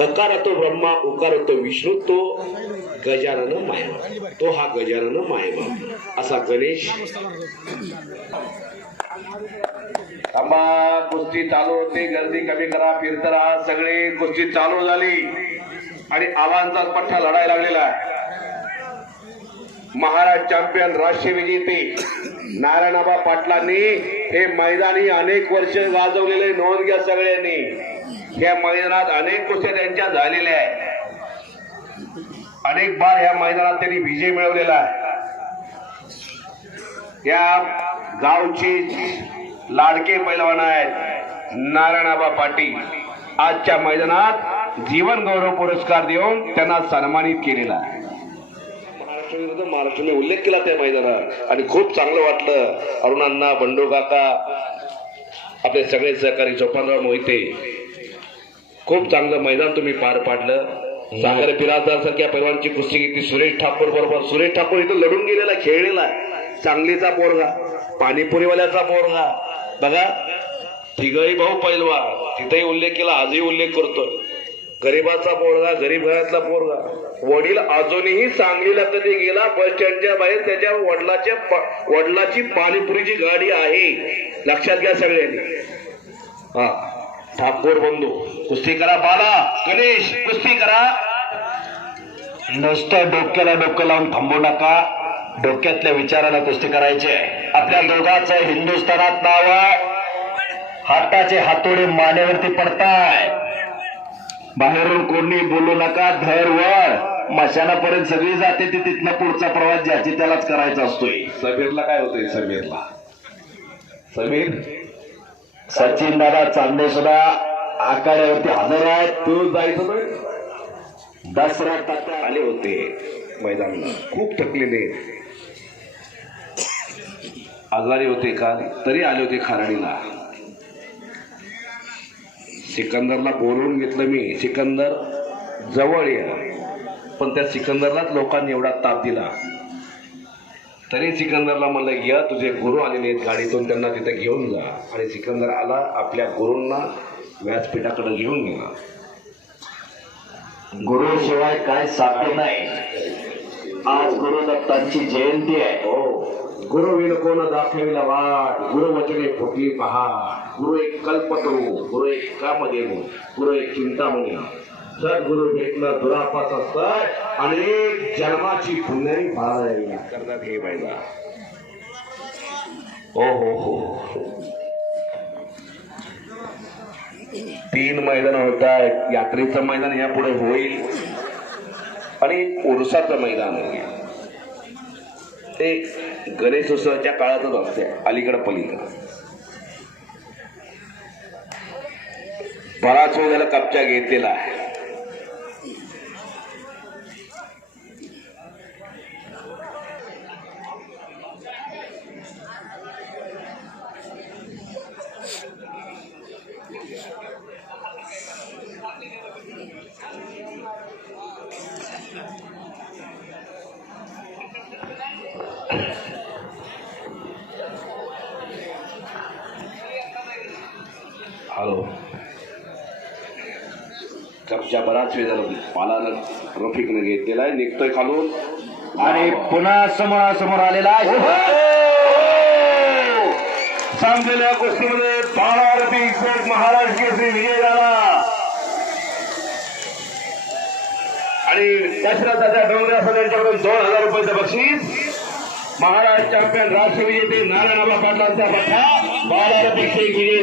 अकारातो ब्रह्मा उकार तो विष्णू तो गजानन मायबा तो हा गजानन मायबा असा गणेश. थांबा कुस्ती चालू होती गर्दी कमी करा फिरत राहा. सगळे कुस्ती चालू झाली. आणि आव्हानचा पठ्ठा लढायला लागलेला आहे. महाराज चॅम्पियन राष्ट्रीय विजेते नारायणाबा पाटलांनी हे मैदानी अनेक वर्ष गाजवलेले नोंद घ्या सगळ्यांनी. या मैदानात अनेक वर्ष त्यांच्या झालेल्या आहेत. अनेक बार या मैदानात त्यांनी विजय मिळवलेला आहे. या गावचे लाडके पैलवान आहेत नारायणाबा पाटील. आजच्या मैदानात जीवन गौरव पुरस्कार देऊन त्यांना सन्मानित केलेला आहे. महाराष्ट्र विरुद्ध महाराष्ट्राने उल्लेख केला त्या मैदानात. आणि खूप चांगलं वाटलं. अरुणांना बंडू काका आपले सगळे सहकारी चोपनराव मोहिते. खूप चांगलं मैदान तुम्ही पार पाडलं. सागर बिराजदार सारख्या पैलवानची कुस्ती घेतली. सुरेश ठाकूर बरोबर. सुरेश ठाकूर इथं लढून गेलेला खेळलेला चांगलीचा सांगलीचा पोरगा पाणीपुरीवाल्याचा पोरगा. बघा तिघही भाऊ पैलवान. तिथेही उल्लेख केला आजही उल्लेख करतोय. गरीबाचा पोरगा गरीब घरातला पोरगा. वडील अजूनही सांगलीला कधी गेला? बस स्टँडच्या बाहेर त्याच्या वडिलाच्या वडिलाची पाणीपुरीची गाडी आहे. लक्षात घ्या सगळ्यांनी. हा. ठाकूर बंधू कुस्ती करा बाला. गणेश कुस्ती करा. नुसतं डोक्याला डोकं लावून थांबू नका. डोक्यातल्या विचाराला कुस्ती करायची आहे. आपल्या दोघांचं हिंदुस्थानात नाव आहे. हाताचे हातोडे मानेवरती पडताय. बाहेरून कोणी बोलू नका धर वर. मशानापर्यंत सगळी जाते ती तिथनं पुढचा प्रवास ज्याची त्यालाच करायचा असतोय. समीरला काय होतंय समीरला? समीर? सचिन दादा चांदे सुद्धा आखाड्यावरती हजर आहेत. तू जायचं दसरा टप्प्यात आले होते. मैदानाला खूप थकलेले आजारी होते का? तरी आले होते खाराडीला सिकंदरला बोलवून घेतलं मी. सिकंदर जवळ ये. पण त्या सिकंदरलाच लोकांनी एवढा ताप दिला. तरी सिकंदरला म्हणलं या तुझे गुरु आलेले आहेत गाडीतून त्यांना तिथे घेऊन जा. आणि सिकंदर आला आपल्या गुरूंना व्यासपीठाकडे घेऊन गेला. गुरुशिवाय काय साध्य नाही. आज गुरुदत्तांची जयंती आहे. हो. गुरु विन कोण दाखविला वाट गुरु वचने फुटली पहा गुरु एक कल्पतरू गुरु एक काम देऊ गुरु एक चिंतामणी सद्गुरु भेटलं दुरापाचा सर अनेक जन्माची पुण्यारी बाळायला करतात हे बायला ओ हो हो तीन मैदान होत आहेत यात्रेचं मैदान यापुढे होईल आणि उरसाचं मैदान आहे ते गणेशोत्सवाच्या काळातच असते अलीकडं पलीकडं. बराच वेळ त्याला कपचा घेतलेला आहे. हॅलो कपचा बराच वेळ झाला. पालानं रफिकनं घेतलेला आहे. निघतोय खालून. आणि पुन्हा समोरासमोर आलेला आहे. सांगलेल्या गोष्टीमध्ये रफिक शेख महाराज केसरी विजय झाला आणि दशरथाच्या डोंगरासह त्यांच्याकडून दोन हजार रुपयाचं बक्षीस. महाराज चॅम्पियन राष्ट्रविजेते नारायणबाबा पाटलांचा पठ्ठा बाळा रफिक शेख विजय